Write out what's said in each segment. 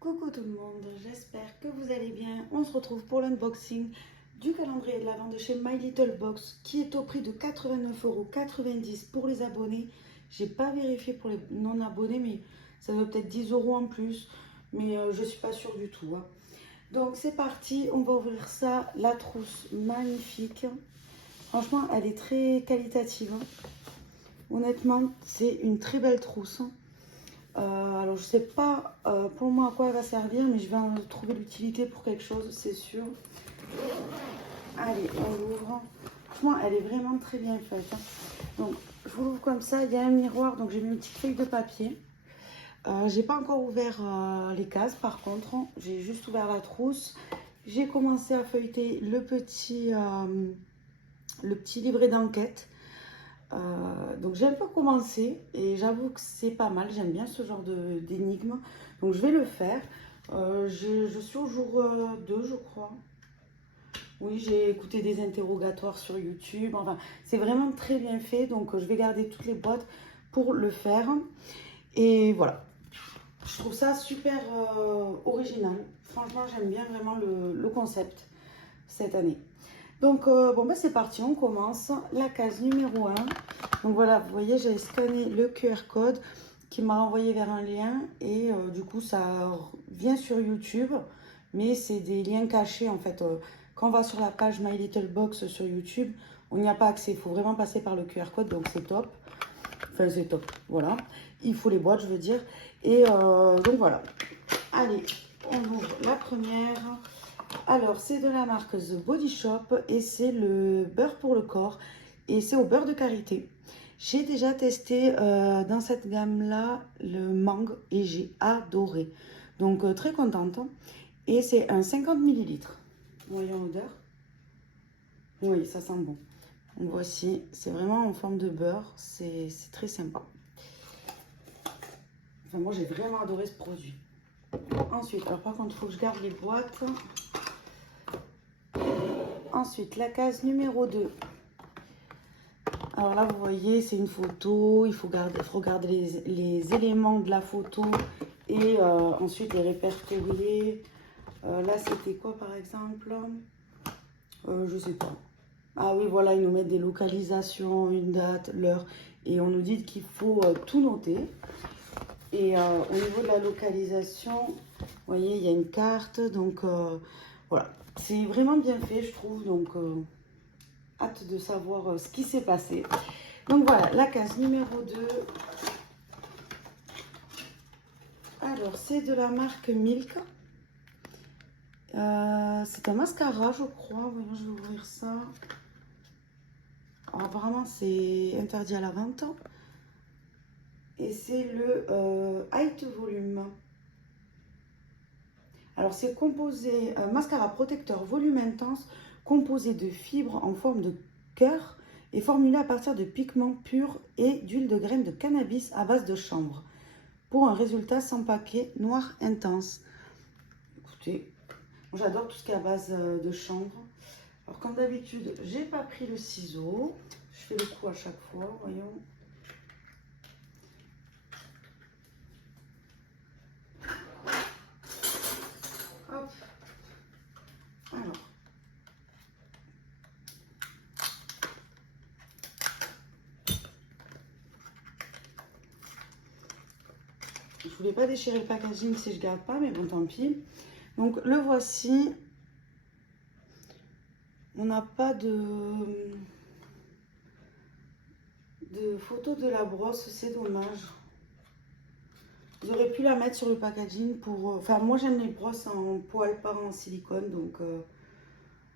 Coucou tout le monde, j'espère que vous allez bien. On se retrouve pour l'unboxing du calendrier de l'Avent de chez My Little Box qui est au prix de 89,90 € pour les abonnés. J'ai pas vérifié pour les non abonnés, mais ça doit peut-être 10 € en plus, mais je suis pas sûre du tout, hein. Donc c'est parti, on va ouvrir ça. La trousse magnifique. Franchement, elle est très qualitative, hein. Honnêtement, c'est une très belle trousse, hein. Alors je sais pas pour moi à quoi elle va servir, mais je vais en trouver l'utilité pour quelque chose, c'est sûr. Allez, on l'ouvre. Franchement, elle est vraiment très bien faite, hein. Donc je vous l'ouvre comme ça. Il y a un miroir, donc j'ai mis une petite feuille de papier. J'ai pas encore ouvert les cases, par contre, hein. J'ai juste ouvert la trousse. J'ai commencé à feuilleter le petit livret d'enquête. Donc j'ai un peu commencé et j'avoue que c'est pas mal, j'aime bien ce genre d'énigme, donc je vais le faire. Je suis au jour 2 je crois. Oui, j'ai écouté des interrogatoires sur YouTube, enfin c'est vraiment très bien fait, donc je vais garder toutes les boîtes pour le faire. Et voilà, je trouve ça super original, franchement j'aime bien vraiment le concept cette année. Donc, bon, bah, c'est parti, on commence. La case numéro 1. Donc voilà, vous voyez, j'ai scanné le QR code qui m'a envoyé vers un lien. Et du coup, ça vient sur YouTube. Mais c'est des liens cachés, en fait. Quand on va sur la page My Little Box sur YouTube, on n'y a pas accès. Il faut vraiment passer par le QR code, donc c'est top. Enfin, c'est top, voilà. Il faut les boîtes, je veux dire. Et donc, voilà. Allez, on ouvre la première. Alors, c'est de la marque The Body Shop et c'est le beurre pour le corps et c'est au beurre de karité. J'ai déjà testé dans cette gamme-là le mangue et j'ai adoré. Donc, très contente. Et c'est un 50 ml. Voyons l'odeur. Oui, ça sent bon. Donc, voici, c'est vraiment en forme de beurre. C'est très sympa. Enfin, moi, j'ai vraiment adoré ce produit. Ensuite, alors par contre, il faut que je garde les boîtes. Ensuite, la case numéro 2. Alors là, vous voyez, c'est une photo. Il faut regarder les éléments de la photo et ensuite les répertorier. Là, c'était quoi par exemple? Je sais pas. Ah oui, voilà, ils nous mettent des localisations, une date, l'heure. Et on nous dit qu'il faut tout noter. Et au niveau de la localisation, vous voyez, il y a une carte. Donc voilà, c'est vraiment bien fait, je trouve. Donc hâte de savoir ce qui s'est passé. Donc voilà, la case numéro 2. Alors, c'est de la marque Milk. C'est un mascara, je crois. Voyons, je vais ouvrir ça. Alors, apparemment, c'est interdit à la vente. Et c'est le Height Volume. Alors, c'est composé, mascara protecteur volume intense, composé de fibres en forme de cœur et formulé à partir de pigments purs et d'huile de graines de cannabis à base de chanvre, pour un résultat sans paquet noir intense. Écoutez, j'adore tout ce qui est à base de chanvre. Alors comme d'habitude, j'ai pas pris le ciseau. Je fais le coup à chaque fois, voyons. Hop. Alors. Je voulais pas déchirer le packaging si je garde pas, mais bon, tant pis. Donc le voici. On n'a pas de photo de la brosse, c'est dommage. J'aurais pu la mettre sur le packaging pour... Enfin, moi j'aime les brosses en poil, pas en silicone, donc...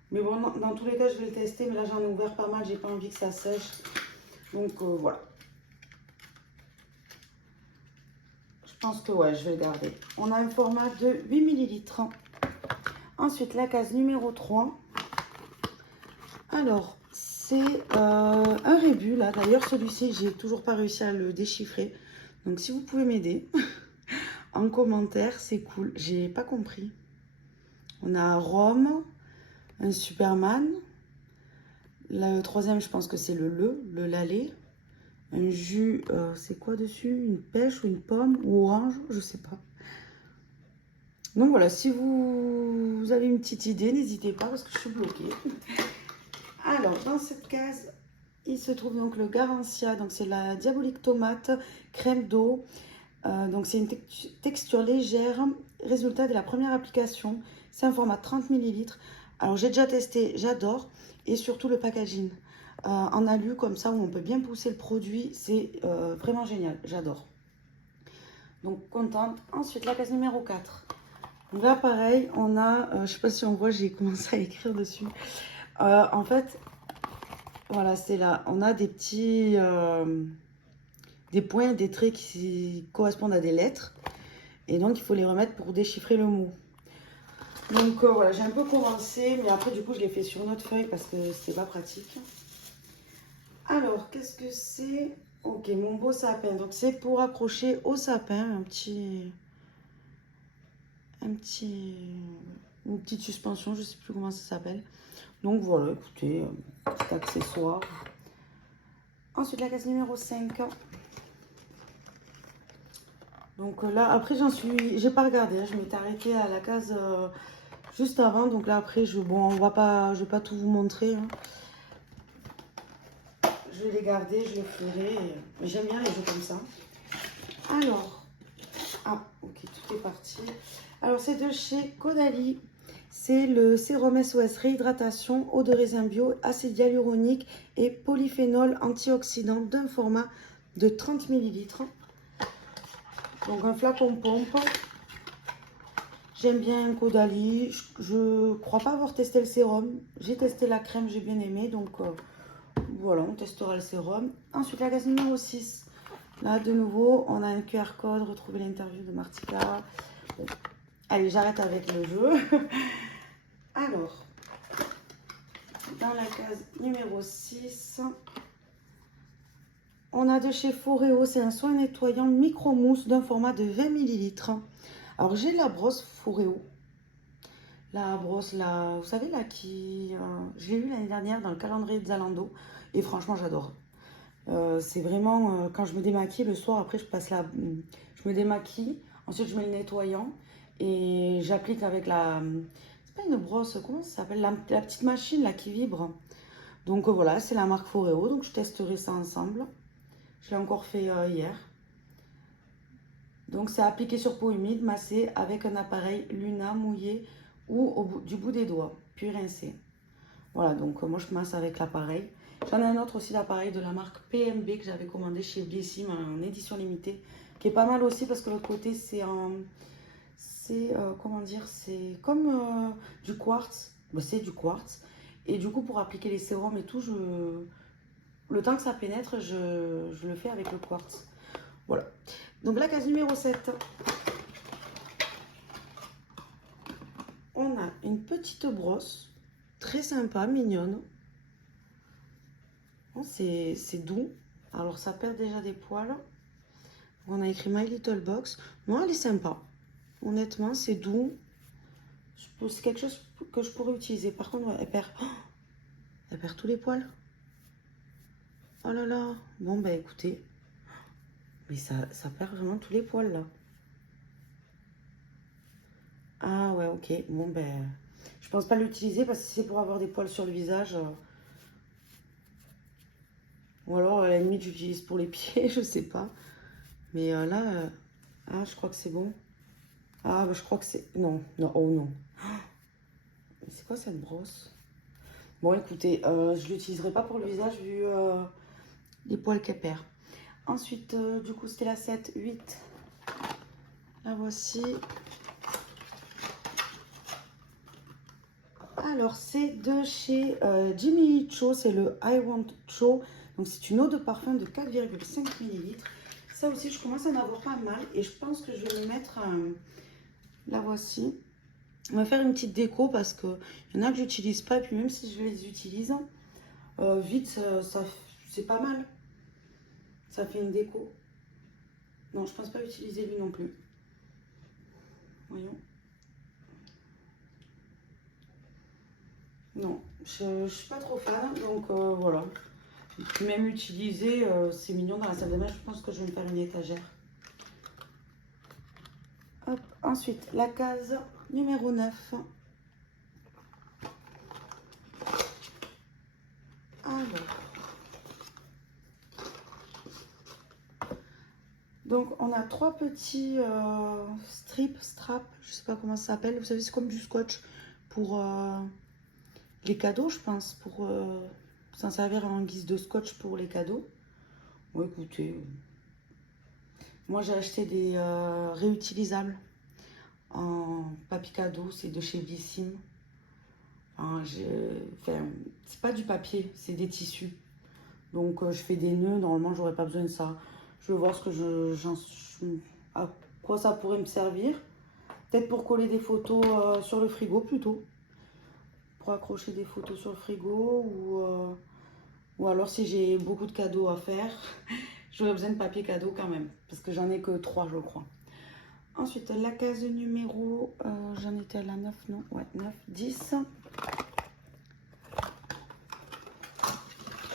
Mais bon, dans tous les cas, je vais le tester, mais là j'en ai ouvert pas mal, j'ai pas envie que ça sèche. Donc voilà. Je pense que ouais, je vais le garder. On a un format de 8 ml. Ensuite, la case numéro 3. Alors, c'est un rébus, là. D'ailleurs, celui-ci, j'ai toujours pas réussi à le déchiffrer. Donc, si vous pouvez m'aider en commentaire, c'est cool. J'ai pas compris. On a Rome, un Superman. Là, le troisième, je pense que c'est le lalé. Un jus, c'est quoi dessus? Une pêche ou une pomme ou orange? Je sais pas. Donc voilà, si vous avez une petite idée, n'hésitez pas parce que je suis bloquée. Alors, dans cette case, il se trouve donc le Garancia. Donc c'est la Diabolique Tomate, crème d'eau. Donc c'est une texture légère, résultat de la première application. C'est un format 30 ml. Alors j'ai déjà testé, j'adore. Et surtout le packaging en alu comme ça où on peut bien pousser le produit. C'est vraiment génial, j'adore. Donc contente. Ensuite la case numéro 4. Donc là pareil, on a, je ne sais pas si on voit, j'ai commencé à écrire dessus. En fait, voilà, c'est là. On a des petits... des points, des traits qui correspondent à des lettres. Et donc, il faut les remettre pour déchiffrer le mot. Donc, voilà, j'ai un peu commencé. Mais après, du coup, je l'ai fait sur une autre feuille parce que c'est pas pratique. Alors, qu'est-ce que c'est? Ok, mon beau sapin. Donc, c'est pour accrocher au sapin une petite suspension. Je sais plus comment ça s'appelle. Donc, voilà, écoutez, petit accessoire. Ensuite, la case numéro 5. Donc là, après, j'ai pas regardé, hein, je m'étais arrêtée à la case juste avant. Donc là, après, je vais pas tout vous montrer. Hein. Je vais les garder, je les ferai. J'aime bien les jeux comme ça. Alors, ah, ok, tout est parti. Alors, c'est de chez Caudalie. C'est le sérum SOS réhydratation, eau de raisin bio, acide hyaluronique et polyphénol antioxydant d'un format de 30 ml. Donc un flacon pompe. J'aime bien Caudalie. Je crois pas avoir testé le sérum. J'ai testé la crème, j'ai bien aimé. Donc voilà, on testera le sérum. Ensuite, la case numéro 6. Là, de nouveau, on a un QR code. Retrouvez l'interview de Martika. Bon. Allez, j'arrête avec le jeu. Alors, dans la case numéro 6, on a de chez Foreo. C'est un soin nettoyant micro-mousse d'un format de 20 ml. Alors, j'ai la brosse Foreo. La brosse, là, vous savez, là, je l'ai eu l'année dernière dans le calendrier de Zalando. Et franchement, j'adore. C'est vraiment, quand je me démaquille le soir, après, je me démaquille. Ensuite, je mets le nettoyant. Et j'applique avec la... C'est pas une brosse, comment ça s'appelle? La petite machine, là, qui vibre. Donc, voilà, c'est la marque Foreo. Donc, je testerai ça ensemble. Je l'ai encore fait hier. Donc, c'est appliqué sur peau humide, massé avec un appareil Luna mouillé ou du bout des doigts, puis rincé. Voilà, donc moi je masse avec l'appareil. J'en ai un autre aussi d'appareil de la marque PMB que j'avais commandé chez Blissim en édition limitée, qui est pas mal aussi parce que l'autre côté comment dire, c'est comme du quartz. Ben, c'est du quartz. Et du coup, pour appliquer les sérums et tout, le temps que ça pénètre, je le fais avec le quartz. Voilà. Donc la case numéro 7. On a une petite brosse, très sympa, mignonne. C'est doux. Alors ça perd déjà des poils. On a écrit My Little Box. Moi, elle est sympa. Honnêtement, c'est doux. C'est quelque chose que je pourrais utiliser. Par contre, ouais, elle perd tous les poils. Oh là là. Bon, bah écoutez. Mais ça perd vraiment tous les poils là. Ah ouais, ok. Bon, ben... Je pense pas l'utiliser parce que c'est pour avoir des poils sur le visage. Ou alors, à la limite, j'utilise pour les pieds, je sais pas. Mais là... Ah, je crois que c'est bon. Ah, bah, je crois que c'est... Non, non, oh non. C'est quoi cette brosse? Bon, écoutez, je l'utiliserai pas pour le visage vu les poils qu'elle perd. Ensuite, du coup, c'était la 7, 8. La voici. Alors, c'est de chez Jimmy Choo. C'est le I Want Choo. Donc, c'est une eau de parfum de 4,5 ml. Ça aussi, je commence à en avoir pas mal. Et je pense que je vais me mettre... la voici. On va faire une petite déco parce qu'il y en a que j'utilise pas. Et puis même si je les utilise, vite, c'est pas mal. Ça fait une déco. Non, je pense pas utiliser lui non plus. Voyons. Non, je suis pas trop fan. Donc voilà. Même utiliser, c'est mignon dans la salle de bain. Je pense que je vais me faire une étagère. Hop. Ensuite, la case numéro 9. Alors, donc on a 3 petits straps, je sais pas comment ça s'appelle. Vous savez, c'est comme du scotch pour les cadeaux, je pense, pour s'en servir en guise de scotch pour les cadeaux. Bon, écoutez, moi j'ai acheté des réutilisables en papier cadeau, c'est de chez Vissim. Enfin, c'est pas du papier, c'est des tissus. Donc je fais des nœuds, normalement j'aurais pas besoin de ça. Je vais voir ce que à quoi ça pourrait me servir. Peut-être pour coller des photos sur le frigo plutôt. Pour accrocher des photos sur le frigo ou alors si j'ai beaucoup de cadeaux à faire, j'aurais besoin de papier cadeau quand même. Parce que j'en ai que 3 je crois. Ensuite la case numéro, j'en étais à la 9, non? Ouais, 9, 10.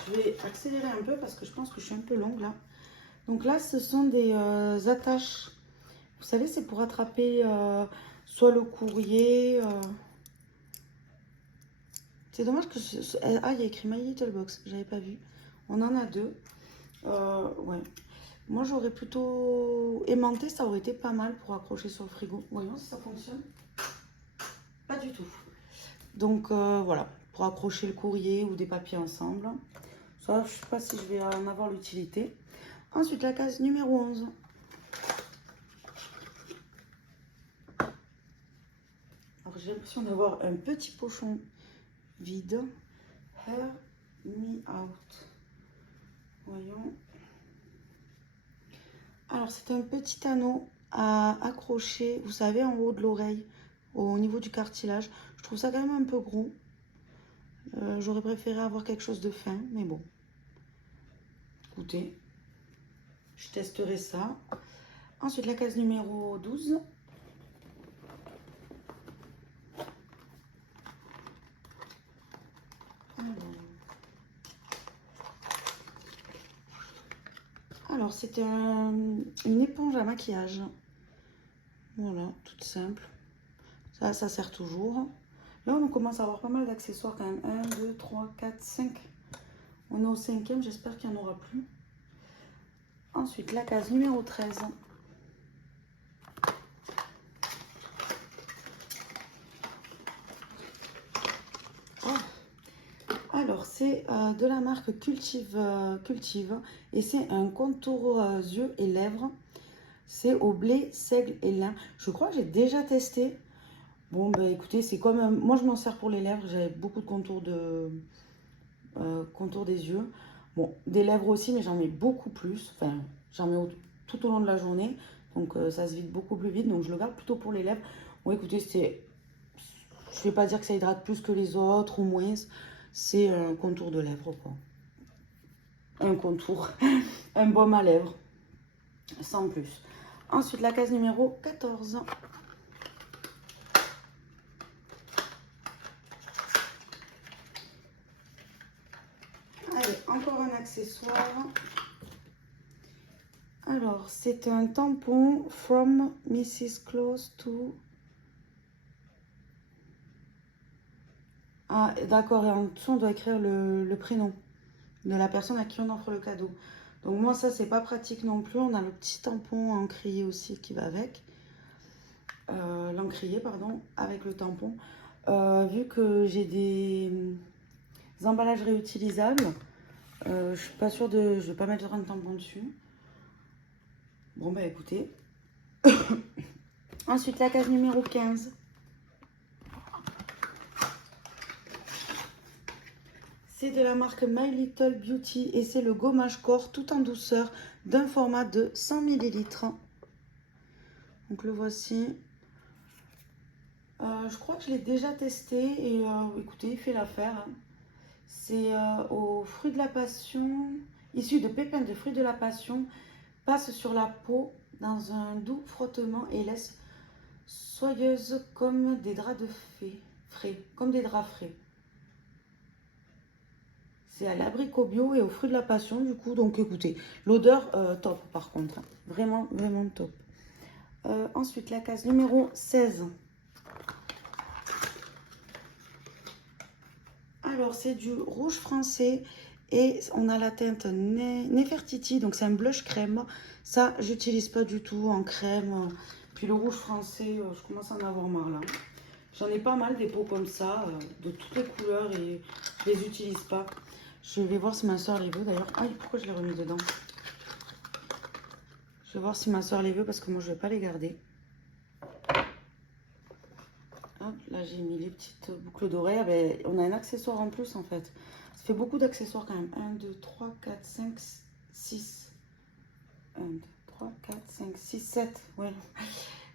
Je vais accélérer un peu parce que je pense que je suis un peu longue là. Donc là, ce sont des attaches. Vous savez, c'est pour attraper soit le courrier. C'est dommage que... Ah, il y a écrit My Little Box. J'avais pas vu. On en a 2. Ouais. Moi, j'aurais plutôt aimanté. Ça aurait été pas mal pour accrocher sur le frigo. Voyons si ça fonctionne. Pas du tout. Donc, voilà. Pour accrocher le courrier ou des papiers ensemble. Ça, je sais pas si je vais en avoir l'utilité. Ensuite, la case numéro 11. Alors, j'ai l'impression d'avoir un petit pochon vide. Hear me out. Voyons. Alors, c'est un petit anneau à accrocher, vous savez, en haut de l'oreille, au niveau du cartilage. Je trouve ça quand même un peu gros. J'aurais préféré avoir quelque chose de fin, mais bon. Écoutez, je testerai ça. Ensuite, la case numéro 12. Alors, c'est une éponge à maquillage. Voilà, toute simple. Ça sert toujours. Là, on commence à avoir pas mal d'accessoires quand même. 1, 2, 3, 4, 5. On est au 5e, j'espère qu'il n'y en aura plus. Ensuite, la case numéro 13. Oh. Alors, c'est de la marque Cultive. Et c'est un contour yeux et lèvres. C'est au blé, seigle et lin. Je crois que j'ai déjà testé. Bon, bah écoutez, c'est comme... moi, je m'en sers pour les lèvres. J'avais beaucoup de contour des yeux. Bon, des lèvres aussi, mais j'en mets beaucoup plus. Enfin, j'en mets tout au long de la journée. Donc, ça se vide beaucoup plus vite. Donc, je le garde plutôt pour les lèvres. Bon, écoutez, je ne vais pas dire que ça hydrate plus que les autres ou moins. C'est un contour de lèvres, quoi. Un contour. Un baume à lèvres. Sans plus. Ensuite, la case numéro 14. Allez, encore un accessoire. Alors, c'est un tampon From Mrs. Close to... Ah, d'accord, et en dessous, on doit écrire le prénom de la personne à qui on offre le cadeau. Donc moi, ça, c'est pas pratique non plus. On a le petit tampon encrier aussi qui va avec. L'encrier, pardon, avec le tampon. Vu que j'ai des emballages réutilisables, je suis pas sûre de... Je vais pas mettre un tampon dessus. Bon, bah écoutez. Ensuite, la case numéro 15. C'est de la marque My Little Beauty et c'est le gommage corps tout en douceur d'un format de 100 ml. Donc le voici. Je crois que je l'ai déjà testé et écoutez, il fait l'affaire. Hein. C'est aux fruits de la passion, issu de pépins de fruits de la passion, passe sur la peau dans un doux frottement et laisse soyeuse comme des draps de frais, comme des draps frais. C'est à l'abricot bio et aux fruits de la passion du coup, donc écoutez, l'odeur top par contre, hein. Vraiment, vraiment top. Ensuite, la case numéro 16. Alors, c'est du rouge français et on a la teinte Nefertiti, donc c'est un blush crème. Ça, j'utilise pas du tout en crème. Puis le rouge français, je commence à en avoir marre là. J'en ai pas mal des pots comme ça, de toutes les couleurs et je les utilise pas. Je vais voir si ma soeur les veut d'ailleurs. Ah, pourquoi je l'ai remis dedans? Je vais voir si ma soeur les veut parce que moi je vais pas les garder. Hop, là j'ai mis les petites boucles d'oreilles. Ah, ben, on a un accessoire en plus en fait. Ça fait beaucoup d'accessoires quand même. 1, 2, 3, 4, 5, 6. 1, 2, 3, 4, 5, 6, 7. Ouais.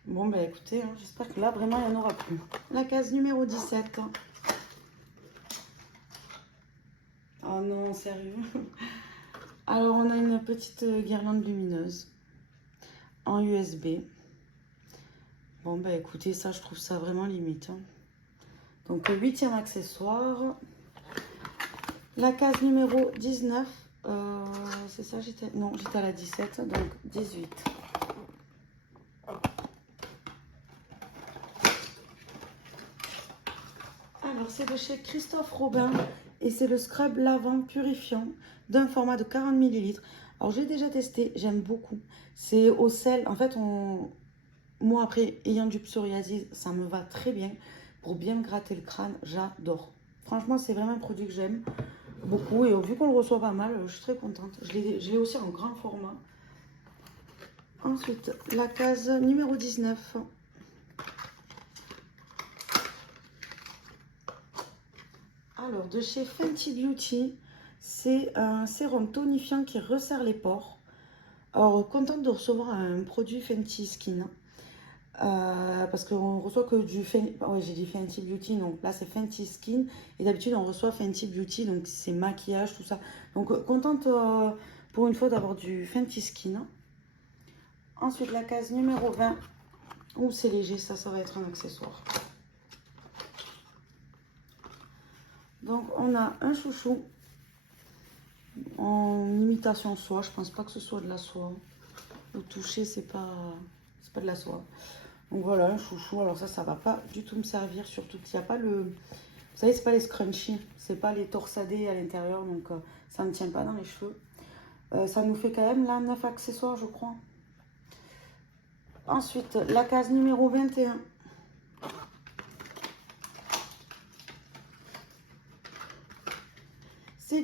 Bon, bah écoutez, hein, j'espère que là, vraiment, il n'y en aura plus. La case numéro 17. Oh non, sérieux. Alors, on a une petite guirlande lumineuse en USB. Bon, bah écoutez, ça, je trouve ça vraiment limite. Hein. Donc, 8e accessoire. La case numéro 19. C'est ça, j'étais... Non, j'étais à la 17, donc 18. Alors, c'est de chez Christophe Robin et c'est le scrub lavant purifiant d'un format de 40 ml. Alors, j'ai déjà testé, j'aime beaucoup. C'est au sel. En fait, moi, après, ayant du psoriasis, ça me va très bien. Pour bien me gratter le crâne, j'adore. Franchement, c'est vraiment un produit que j'aime beaucoup. Et vu qu'on le reçoit pas mal, je suis très contente. Je l'ai aussi en grand format. Ensuite, la case numéro 19. Alors, de chez Fenty Beauty, c'est un sérum tonifiant qui resserre les pores. Alors, contente de recevoir un produit Fenty Skin. Parce qu'on reçoit que du Fenty... Ouais, j'ai dit Fenty Beauty, donc là c'est Fenty Skin. Et d'habitude, on reçoit Fenty Beauty, donc c'est maquillage, tout ça. Donc, contente pour une fois d'avoir du Fenty Skin. Ensuite, la case numéro 20. Ouh, c'est léger, ça va être un accessoire. Donc, on a un chouchou en imitation soie. Je pense pas que ce soit de la soie. Le toucher, c'est pas de la soie. Donc voilà, un chouchou. Alors ça va pas du tout me servir. Surtout qu'il n'y a pas le... Vous savez, c'est pas les scrunchies. C'est pas les torsadés à l'intérieur. Donc ça ne tient pas dans les cheveux. Ça nous fait quand même là 9 accessoires, je crois. Ensuite, la case numéro 21. C'est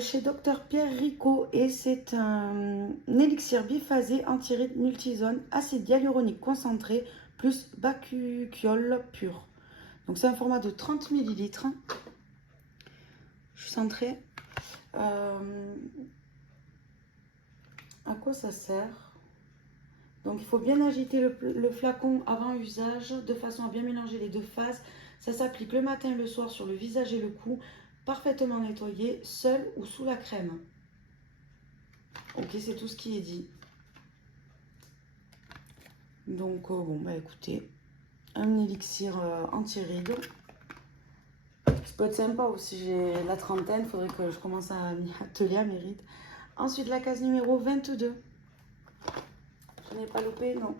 chez Dr Pierre Rico et c'est un élixir biphasé anti-rides multizone, acide hyaluronique concentré plus bacuchiol pur. Donc c'est un format de 30 ml. Je suis centrée. À quoi ça sert? Donc il faut bien agiter le flacon avant usage de façon à bien mélanger les deux phases. Ça s'applique le matin et le soir sur le visage et le cou. Parfaitement nettoyé, seul ou sous la crème. Ok, c'est tout ce qui est dit. Donc, bon, bah écoutez, un élixir anti-rides. Ça peut être sympa aussi, j'ai la trentaine, il faudrait que je commence à m'y atteler à mes rides. Ensuite, la case numéro 22. Je n'ai pas loupé, non.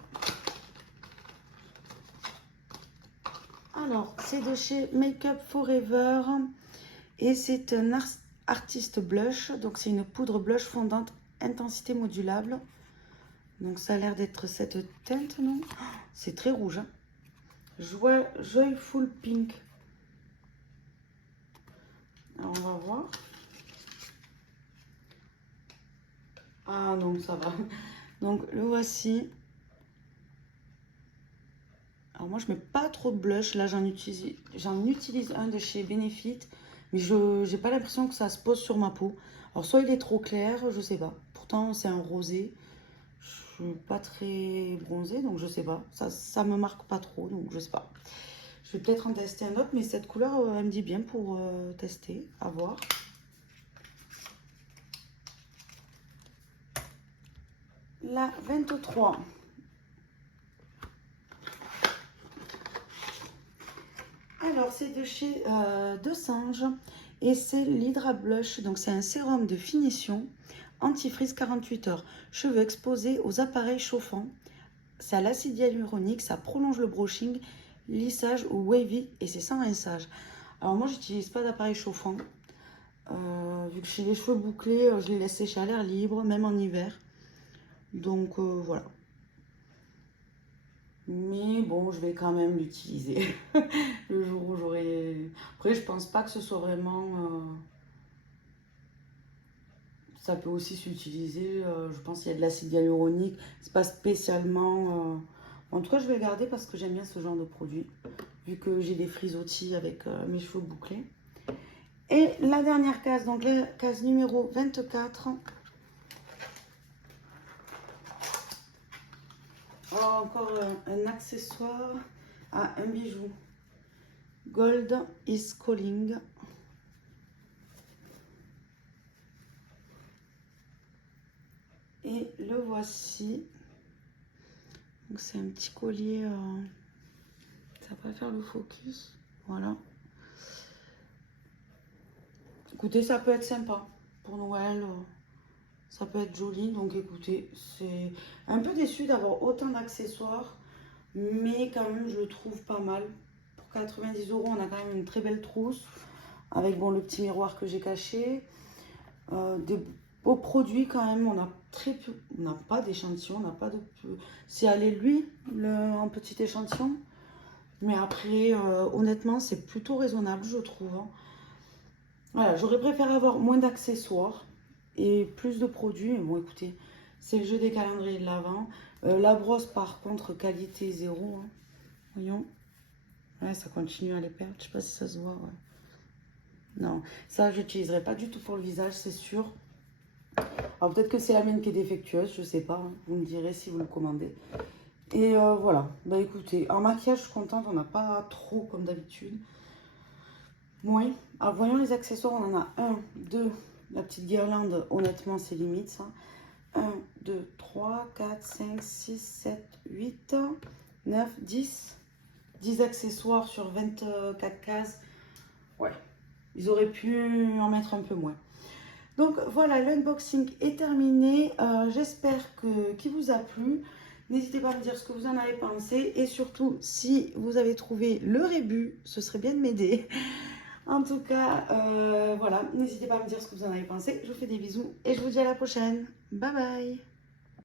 Alors, c'est de chez Make Up Forever. Et c'est un artiste blush, donc c'est une poudre blush fondante, intensité modulable. Donc ça a l'air d'être cette teinte, non? C'est très rouge. Hein. Joyful Pink. Alors on va voir. Ah non, ça va. Donc le voici. Alors moi je mets pas trop de blush. Là j'en utilise un de chez Benefit. Mais je n'ai pas l'impression que ça se pose sur ma peau. Alors, soit il est trop clair, je sais pas. Pourtant, c'est un rosé. Je suis pas très bronzée, donc je sais pas. Ça me marque pas trop, donc je sais pas. Je vais peut-être en tester un autre, mais cette couleur, elle me dit bien pour tester, à voir. La 23. Alors, c'est de chez De Sange et c'est l'Hydra Blush. Donc, c'est un sérum de finition anti-frizz 48 heures. Cheveux exposés aux appareils chauffants. C'est à l'acide hyaluronique, ça prolonge le brushing, lissage ou wavy et c'est sans rinçage. Alors moi, j'utilise pas d'appareil chauffant. Vu que j'ai les cheveux bouclés, je les laisse sécher à l'air libre, même en hiver. Donc voilà. Mais bon, je vais quand même l'utiliser le jour où j'aurai... Après, je pense pas que ce soit vraiment... Ça peut aussi s'utiliser, je pense qu'il y a de l'acide hyaluronique. C'est pas spécialement... En tout cas, je vais le garder parce que j'aime bien ce genre de produit. Vu que j'ai des frisottis avec mes cheveux bouclés. Et la dernière case, donc la case numéro 24. Oh, encore un accessoire, un bijou. Gold is calling. Et le voici. Donc c'est un petit collier. Ça va pas faire le focus. Voilà. Écoutez, ça peut être sympa pour Noël. Ça peut être joli. Donc écoutez, c'est un peu déçu d'avoir autant d'accessoires. Mais quand même, je le trouve pas mal. Pour 90 €, on a quand même une très belle trousse. Avec bon, le petit miroir que j'ai caché. Des beaux produits quand même. On a très peu. On n'a pas d'échantillon. On n'a pas de. C'est allé lui, en petit échantillon. Mais après, honnêtement, c'est plutôt raisonnable, je trouve. Voilà, j'aurais préféré avoir moins d'accessoires et plus de produits. Mais bon, écoutez, c'est le jeu des calendriers de l'Avent. La brosse, par contre, qualité zéro. Hein. Voyons. Ouais, ça continue à les perdre. Je sais pas si ça se voit. Ouais. Non, ça, je n'utiliserai pas du tout pour le visage, c'est sûr. Alors, peut-être que c'est la mienne qui est défectueuse, je sais pas. Hein. Vous me direz si vous le commandez. Et voilà. Bah écoutez, en maquillage, je suis contente. On n'a pas trop comme d'habitude. Oui. Alors, voyons les accessoires. On en a 1, 2. La petite guirlande, honnêtement, c'est limite ça. 1, 2, 3, 4, 5, 6, 7, 8, 9, 10. 10 accessoires sur 24 cases. Ouais. Ils auraient pu en mettre un peu moins. Donc voilà, l'unboxing est terminé. J'espère qu'il vous a plu. N'hésitez pas à me dire ce que vous en avez pensé. Et surtout, si vous avez trouvé le rébut, ce serait bien de m'aider. En tout cas, voilà, n'hésitez pas à me dire ce que vous en avez pensé. Je vous fais des bisous et je vous dis à la prochaine. Bye bye.